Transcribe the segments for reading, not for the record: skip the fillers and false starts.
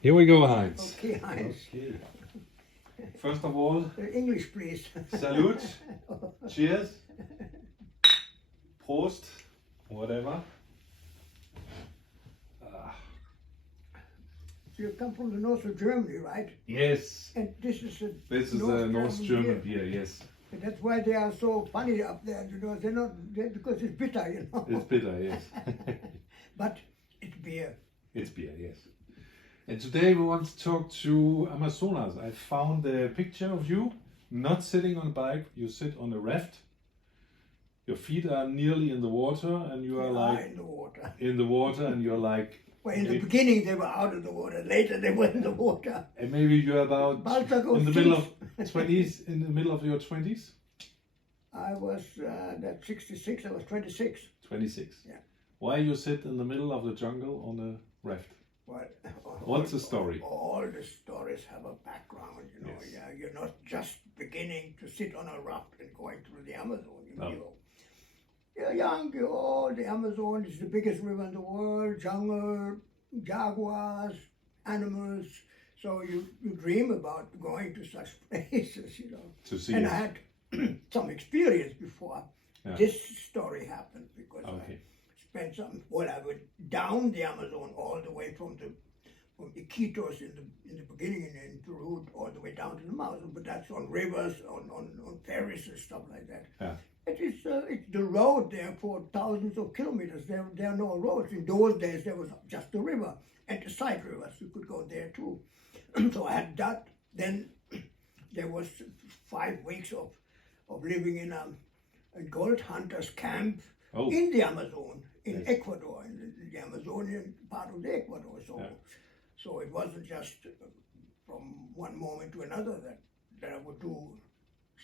Here we go, Heinz. Okay, Heinz. Okay. First of all, English, please. salute, cheers, Prost, whatever. You come from the north of Germany, right? Yes, And this is a North German beer, yes. And that's why they are so funny up there, they're not, because it's bitter, It's bitter, yes. But it's beer. It's beer, yes. And today we want to talk to Amazonas. I found a picture of you, not sitting on a bike, you sit on a raft. Your feet are nearly in the water and you are like in the water. And you're like, well, in the beginning they were out of the water, later they were in the water. And maybe you're about in the middle of 20s, in the middle of your 20s? I was, at 66, I was 26. 26. Yeah. Why you sit in the middle of the jungle on a raft? Well, what's the story? All the stories have a background, Yes. Yeah, you're not just beginning to sit on a raft and going through the Amazon, No. You're young, the Amazon is the biggest river in the world, jungle, jaguars, animals. So you dream about going to such places, To see And it. I had some experience before this story happened because I spent I went down the Amazon all the way from Iquitos in the beginning in Peru all the way down to the mouth, but that's on rivers, on ferries and stuff like that. Yeah. It's the road there for thousands of kilometers. There are no roads. In those days there was just the river and the side rivers. You could go there too. So I had that. Then there was 5 weeks of living in a gold hunters camp in the Amazon, in Ecuador, in the Amazonian part of the Ecuador. So it wasn't just from one moment to another that I would do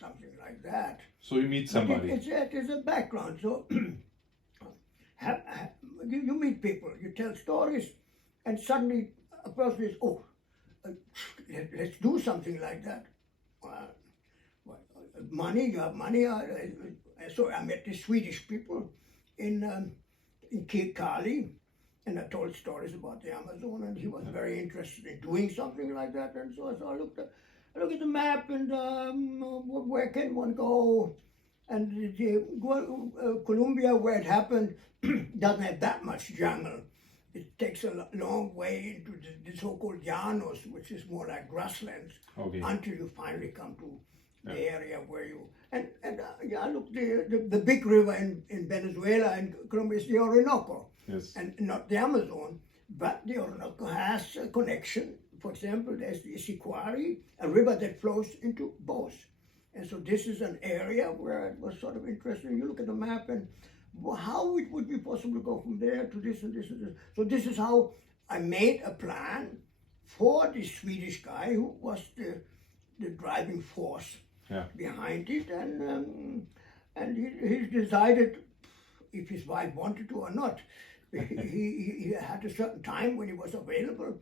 something like that. So you meet somebody. It's a background. So you meet people, you tell stories, and suddenly a person is, let's do something like that. Money, you have money. So I met the Swedish people in Kali, and I told stories about the Amazon, and he was very interested in doing something like that. And so I looked at the map and where can one go? And Colombia, where it happened, doesn't have that much jungle. It takes a long way into the so-called llanos, which is more like grasslands, until you finally come to the area where you look, the big river in Venezuela and Colombia is the Orinoco, and not the Amazon, but the Orinoco has a connection. For example, there's the Siquari, a river that flows into both, and so this is an area where it was sort of interesting. You look at the map and how it would be possible to go from there to this and this and this. So this is how I made a plan for the Swedish guy who was the driving force behind it, and he decided if his wife wanted to or not. He had a certain time when he was available,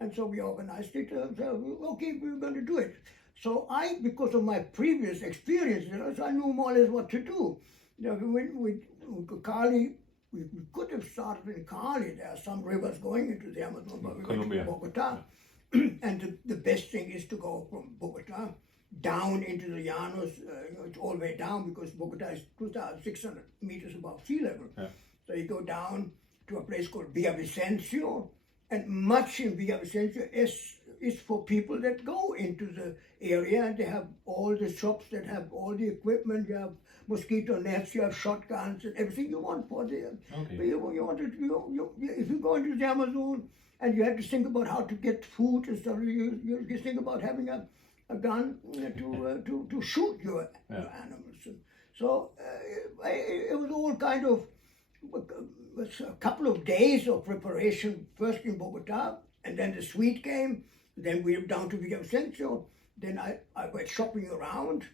and so we organized it. Okay, we're going to do it. So because of my previous experience, I knew more or less what to do. With Cali, we could have started in Cali. There are some rivers going into the Amazon, but we went to Bogota. And the best thing is to go from Bogota down into the Llanos. It's all the way down because Bogota is 2,600 meters above sea level. So you go down to a place called Villavicencio, and much in Villavicencio is for people that go into the area, and they have all the shops that have all the equipment. You have mosquito nets, you have shotguns, and everything you want for there. But if you go into the Amazon and you have to think about how to get food and stuff, you think about having a gun to shoot your animals. So it was all kind of a couple of days of preparation, first in Bogota, and then the suite came, then we went down to Villavicencio, then I went shopping around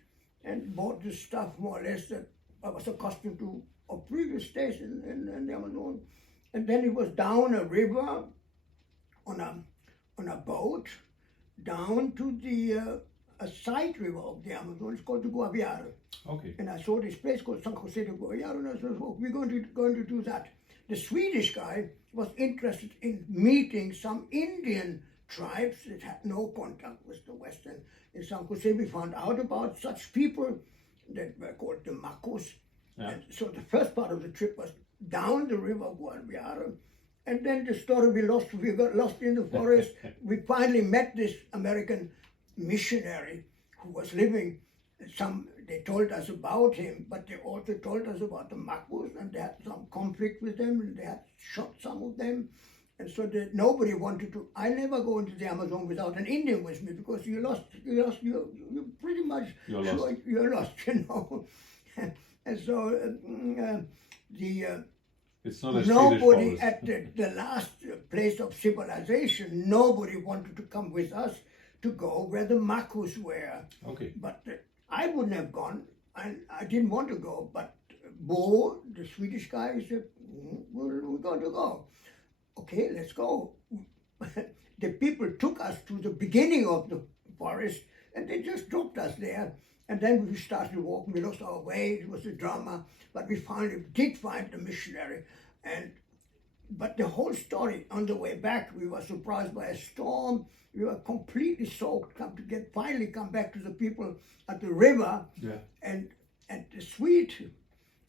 and bought the stuff more or less that I was accustomed to of previous days in the Amazon. And then it was down a river on a boat down to the a side river of the Amazon. It's called the Guaviare. And I saw this place called San Jose de Guaviare, and I said, we're going to do that. The Swedish guy was interested in meeting some Indian tribes that had no contact with the West. And in San Jose, we found out about such people that were called the Macos. Yeah. And so the first part of the trip was down the river Guadalajara. And then the story we got lost in the forest. We finally met this American missionary who was living. They told us about him, but they also told us about the Macos, and they had some conflict with them, and they had shot some of them. And so that nobody wanted to. I never go into the Amazon without an Indian with me, because you're pretty much You're lost. You're lost, you know. And so It's not a nobody Swedish at the last place of civilization, nobody wanted to come with us to go where the Macos were. Okay. But I wouldn't have gone, and I didn't want to go. But Bo, the Swedish guy, he said, we're going to go. Okay, let's go. The people took us to the beginning of the forest, and they just dropped us there. And then we started walking. We lost our way. It was a drama, but we finally did find the missionary. But the whole story, on the way back, we were surprised by a storm. We were completely soaked. Finally come back to the people at the river. Yeah. And the Swede,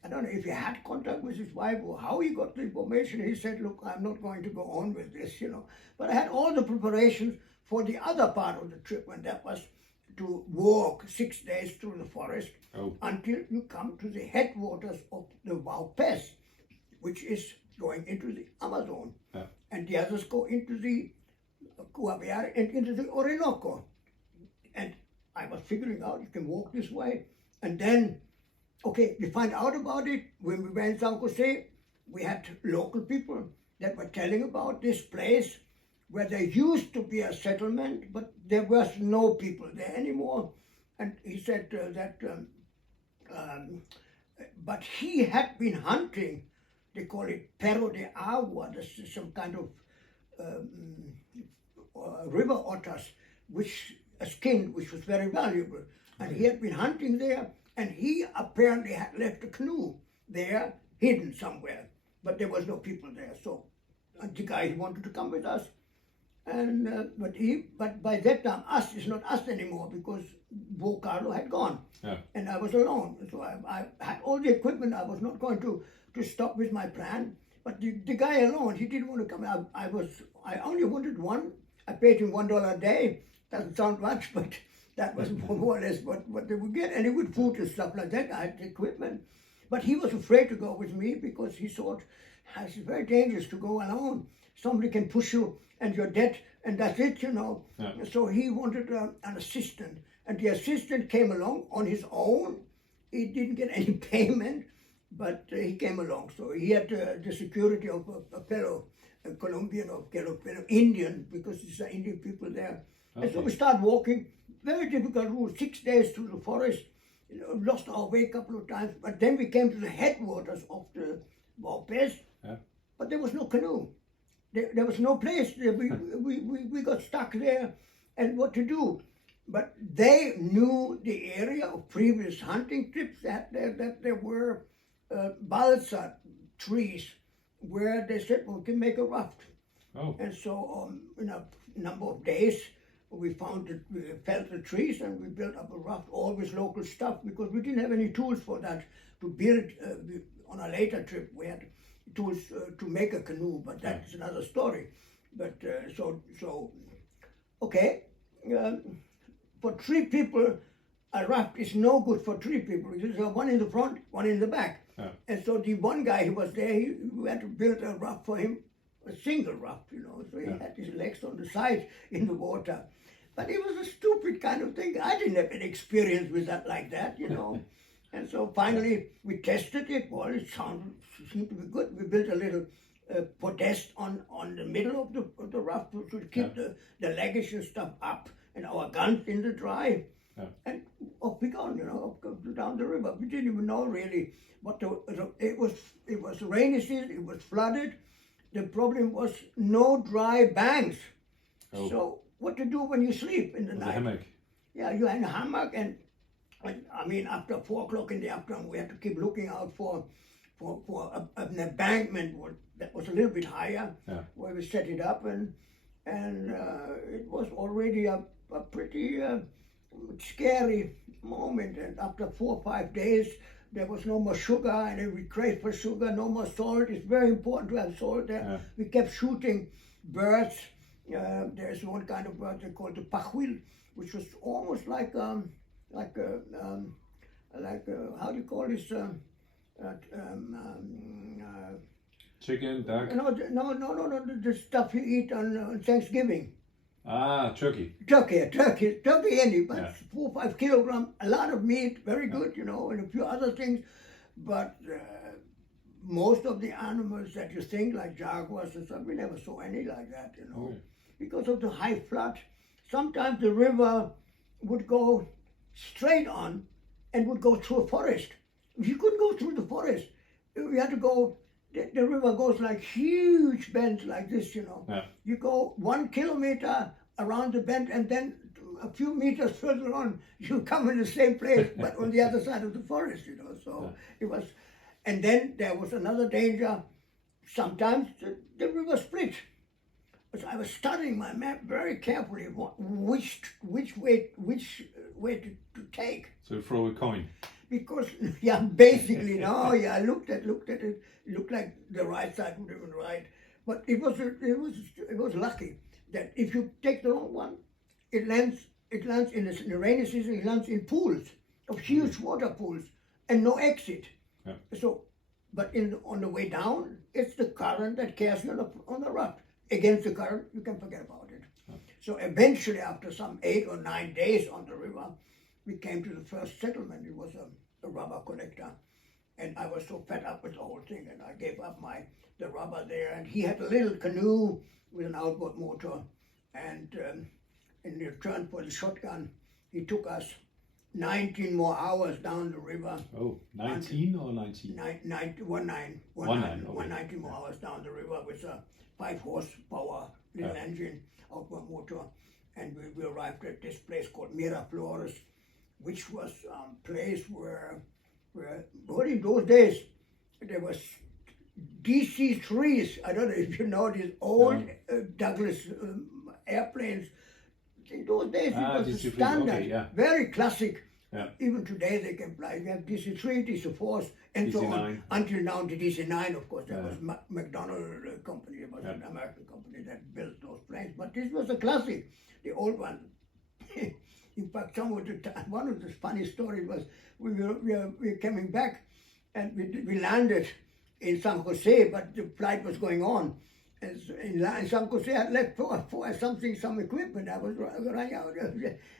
I don't know if he had contact with his wife or how he got the information. He said, look, I'm not going to go on with this, you know. But I had all the preparations for the other part of the trip, and that was to walk 6 days through the forest until you come to the headwaters of the Orcas, which is going into the Amazon. Yeah. And the others go into the Guaviare and into the Orinoco. And I was figuring out you can walk this way. And then, okay, we find out about it when we went to San Jose. We had local people that were telling about this place where there used to be a settlement, but there was no people there anymore. And he said but he had been hunting, they call it perro de agua, this is some kind of river otters, a skin which was very valuable. And he had been hunting there, and he apparently had left a canoe there, hidden somewhere, but there was no people there. So the guy, he wanted to come with us. And but by that time, us is not us anymore, because Bo Carlo had gone, and I was alone. So I had all the equipment. I was not going to stop with my plan. But the guy alone, he didn't want to come. I only wanted one. I paid him $1 a day. Doesn't sound much, but that was more or less what they would get. And he would food and stuff like that. I had the equipment, but he was afraid to go with me, because he thought it's very dangerous to go alone. Somebody can push you, and you're dead, and that's it, you know. Yeah. So he wanted an assistant, and the assistant came along on his own. He didn't get any payment, but he came along. So he had the security of a fellow Colombian or fellow Indian, because there's Indian people there. Okay. And so we started walking, very difficult route, 6 days through the forest. You know, lost our way a couple of times, but then we came to the headwaters of the Orcas, but there was no canoe. There was no place. We got stuck there, and what to do? But they knew the area of previous hunting trips, that there were balsa trees where they said, well, we can make a raft. Oh. And so in a number of days, we felled the trees, and we built up a raft, always local stuff, because we didn't have any tools for that to build. On a later trip, we had tools to make a canoe, but that's another story. But okay, for 3 people, a raft is no good for 3 people. There's one in the front, one in the back. Yeah. And so the one guy who was there, we had to build a raft for him, a single raft, you know. So he had his legs on the side in the water. But it was a stupid kind of thing. I didn't have any experience with that like that, you know. And so finally we tested it. Well, it seemed to be good. We built a little podest on the middle of the raft to keep the luggage and stuff up, and our guns in the dry. Yeah. And off we gone, you know, down the river. We didn't even know really what it was rainy season. It was flooded. The problem was no dry banks. Oh. So what to do when you sleep in the night? A hammock. Yeah, you had a hammock, and I mean, after 4 o'clock in the afternoon, we had to keep looking out for an embankment that was a little bit higher, where we set it up, and and it was already a pretty scary moment. And after 4 or 5 days, there was no more sugar, and then we craved for sugar, no more salt. It's very important to have salt there. Yeah. We kept shooting birds. There's one kind of bird they call the pajuil, which was almost like how do you call this? Chicken, duck. No, the stuff you eat on Thanksgiving. Ah, turkey. Turkey, any, but Yeah. 4 or 5 kilograms, a lot of meat, very good, and a few other things. But most of the animals that you think, like jaguars and stuff, we never saw any like that, Okay. because of the high flood. Sometimes the river would go straight on and would go through a forest. You couldn't go through the forest. You had to go. The river goes like huge bends like this, Yeah. You go 1 kilometer around the bend, and then a few meters further on, you come in the same place, but on the other side of the forest, So it was, and then there was another danger. Sometimes the river split. So I was studying my map very carefully, which way to take. So you throw a coin. Because basically, no, I looked at it. It looked like the right side would have been right, but it was lucky that if you take the wrong one, it lands in the rainy season. It lands in pools of huge water pools and no exit. Yeah. So, but on the way down, it's the current that carries you on the raft. Against the current, you can forget about it. Yeah. So eventually, after some 8 or 9 days on the river, we came to the first settlement. It was a rubber collector, and I was so fed up with the whole thing, and I gave up the rubber there. And he had a little canoe with an outboard motor, and in return for the shotgun, he took us 19 more hours down the river. Oh, 19 or 19? 19 more hours down the river with a 5 horsepower little engine, outboard motor, and we arrived at this place called Miraflores, which was a place where in those days there was DC-3s. I don't know if you know these old Douglas airplanes. In those days it was a DC-3s, standard, okay, yeah. very classic. Yeah. Even today they can fly. You have DC-3, DC-4s, and so on. DC-9. Until now, the DC-9, of course, that Yeah. was McDonnell company. It was Yeah. an American company that built those planes. But this was a classic, the old one. In fact, one of the funny stories was we were coming back, and we landed in San Jose, but the flight was going on. And in San Jose, I left for some equipment. I was running out.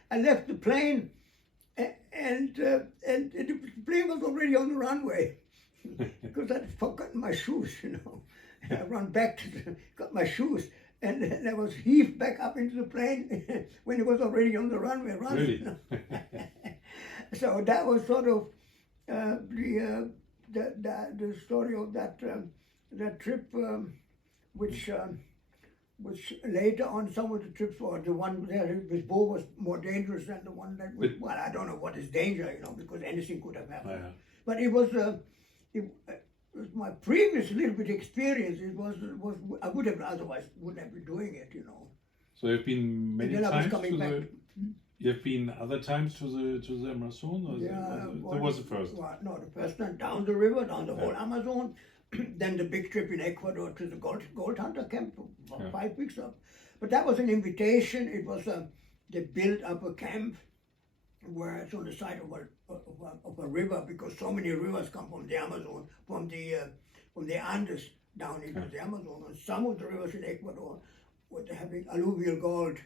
I left the plane, and the plane was already on the runway because I'd forgotten my shoes. I ran back got my shoes. And then I was heaved back up into the plane when it was already on the runway running. Really? So that was sort of the story of that trip, which later on some of the trips were the one there with Bo was more dangerous than the one that was, well, I don't know what is danger, because anything could have happened. Yeah. But it was my previous little bit experience. It was I would have otherwise wouldn't have been doing it, So you've been many And then I was times coming to back. the. You've been other times to the Amazon, or that was the first? Well, no, the first time down the river, down the whole Amazon. Then the big trip in Ecuador to the gold hunter camp for about 5 weeks up. But that was an invitation. It was they built up a camp where it's on the side of a river, because so many rivers come from the Amazon, from the Andes down into the Amazon. And some of the rivers in Ecuador were having alluvial gold,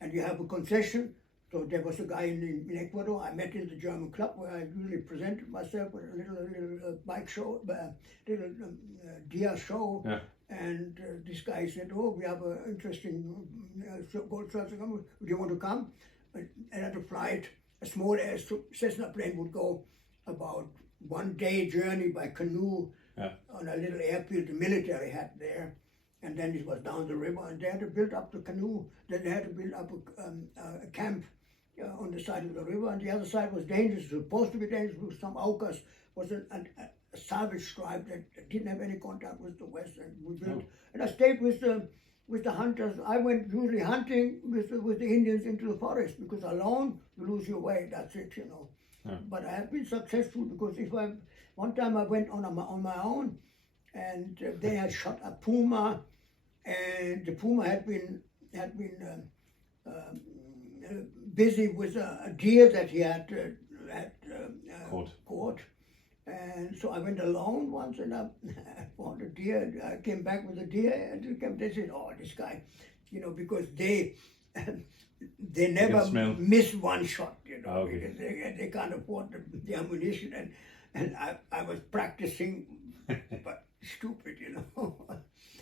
and you have a concession. So there was a guy in Ecuador I met in the German club where I usually presented myself with a little bike show, little deer show. Yeah. And this guy said, "Oh, we have an interesting gold searching. Do you want to come?" And at a flight, a small Cessna plane would go about 1 day journey by canoe on a little airfield the military had there. And then it was down the river, and they had to build up the canoe. Then they had to build up a camp on the side of the river, and the other side was dangerous. It was supposed to be dangerous because some Orcas was a savage tribe that didn't have any contact with the West, and we built. And I stayed with with the hunters. I went usually hunting with the Indians into the forest, because alone you lose your way. That's it, you know. Yeah. But I have been successful, because one time I went on my own, and they had shot a puma, and the puma had been busy with a deer that he had caught. And so I went alone once, and I found a deer. I came back with a deer, and they said, "Oh, this guy," you know, because they never miss one shot, you know, because they can't afford the ammunition, and I was practicing, but stupid, you know.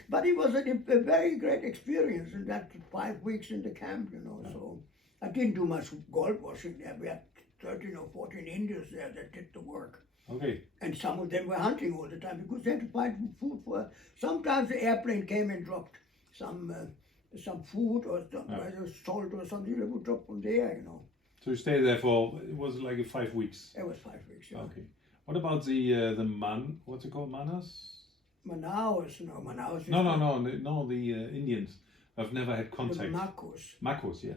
But it was a very great experience in that 5 weeks in the camp, you know. So I didn't do much gold washing there. We had 13 or 14 Indians there that did the work. Okay. And some of them were hunting all the time, because they had to find food for. Sometimes the airplane came and dropped some food or salt or something. They would drop from there, you know. So you stayed there for, it was like 5 weeks? It was 5 weeks, yeah. Okay. What about the what's it called, Manas? Manaus, no, Manaus. No, the Indians. I've never had contact. Makos, yeah.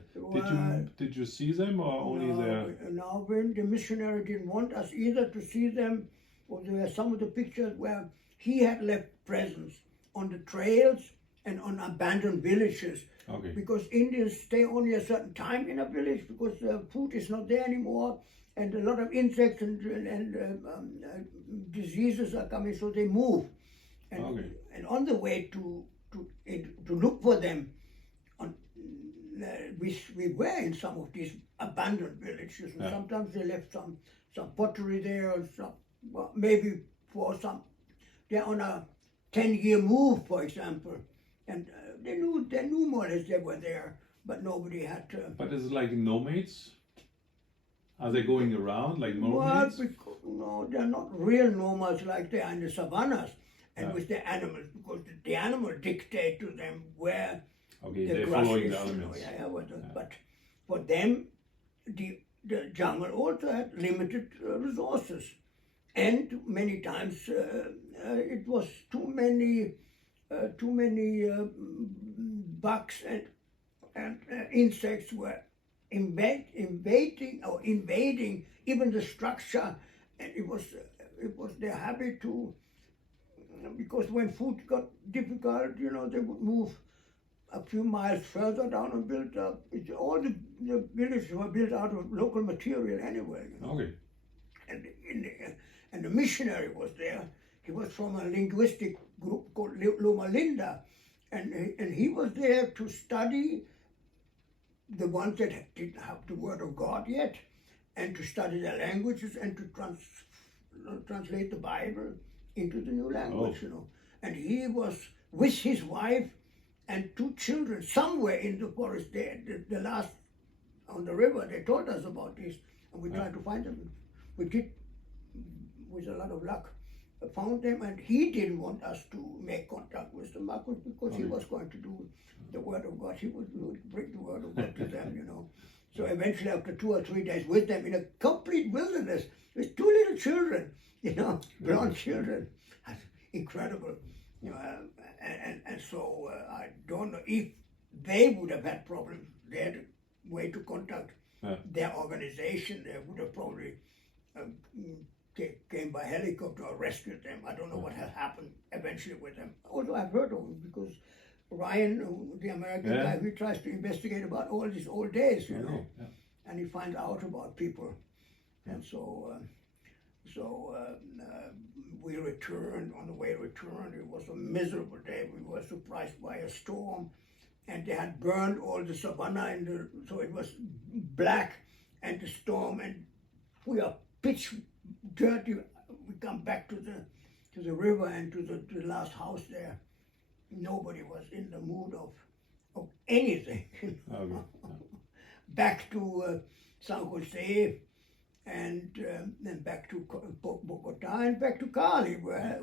Did you see them, or only their? No, when the missionary didn't want us either to see them, or there were some of the pictures where he had left presents on the trails and on abandoned villages. Okay. Because Indians stay only a certain time in a village, because food is not there anymore, and a lot of insects and diseases are coming, so they move. And on the way to look for them, we were in some of these abandoned villages. And sometimes they left some pottery there, or maybe for some. They're on a 10-year move, for example, and they knew more or less they were there, but nobody had to. But is it like nomads? Are they going around like nomads? Well, no, they're not real nomads like they are in the savannas. And with the animals, because the animal dictate to them where they're following the animals. But for them, the jungle also had limited resources, and many times it was too many bugs and insects were invading even the structure, and it was their habit to. Because when food got difficult, you know, they would move a few miles further down and build up. All the villages were built out of local material anyway. You know? Okay. And the missionary was there. He was from a linguistic group called Loma Linda, and he was there to study the ones that didn't have the Word of God yet, and to study their languages, and to translate the Bible into the new language, you know. And he was with his wife and 2 children somewhere in the forest there. The last on the river, they told us about this, and we tried to find them. We did, with a lot of luck, found them, and he didn't want us to make contact with the Makos, because he was going to do the Word of God. He would bring the Word of God to them, you know. So eventually, after 2 or 3 days with them in a complete wilderness, with 2 little children, you know, blonde children, incredible. You know, and so I don't know if they would have had problems. They had a way to contact their organization. They would have probably came by helicopter or rescued them. I don't know what had happened eventually with them. Although I've heard of it, because Ryan, the American guy, he tries to investigate about all these old days, you know, and he finds out about people. And so we returned. On the way returned, it was a miserable day. We were surprised by a storm, and they had burned all the savanna, so it was black, and the storm, and we are pitch dirty. We come back to the river and to the last house there. Nobody was in the mood of anything. Back to San Jose. And then back to Bogota and back to Cali, where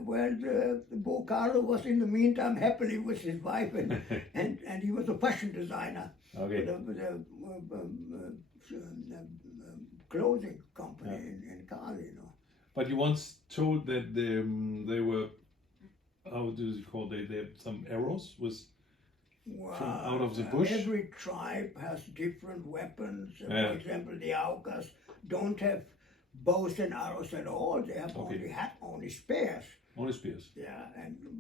Bo Carlo was in the meantime happily with his wife, and he was a fashion designer with a clothing company in Cali, you know. But you once told that they were, how do you call they had some arrows with from out of the bush? Every tribe has different weapons. Yeah. For example, the Orcas don't have bows and arrows at all. They have only spears. Only spears. Yeah,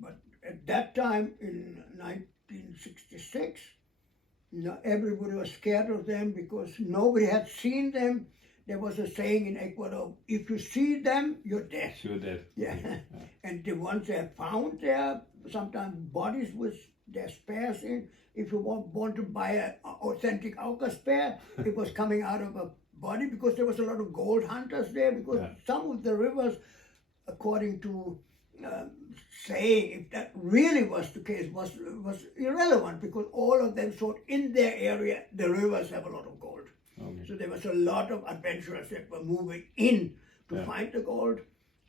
but at that time in 1966, everybody was scared of them because nobody had seen them. There was a saying in Ecuador: if you see them, you're dead. You're dead. Yeah. And the ones they found there, sometimes bodies with their spears in. If you want to buy an authentic Orca spear, it was coming out of a body because there was a lot of gold hunters there. Because some of the rivers, according to saying, if that really was the case, was irrelevant because all of them thought in their area the rivers have a lot of gold. Okay. So there was a lot of adventurers that were moving in to find the gold,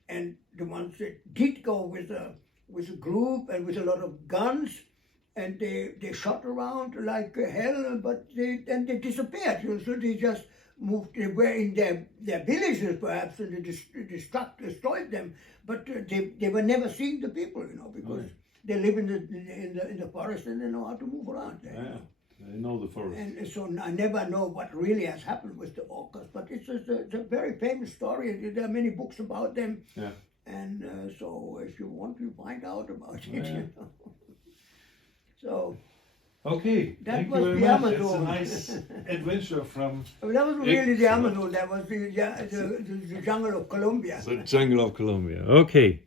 and the ones that did go with a group and with a lot of guns, and they shot around like hell, but then they disappeared. So they just moved. They were in their villages perhaps, and they destroyed them, but they were never seeing the people, because they live in the forest and they know how to move around there. Yeah. I know the forest. And so I never know what really has happened with the Orcas, but it's a very famous story. There are many books about them. Yeah. And so if you want to find out about it, Yeah. So. Okay, That thank was you very the much. Amazon. It's a nice adventure from That was really the Excellent. Amazon. That was the jungle of Colombia. the jungle of Colombia. Okay.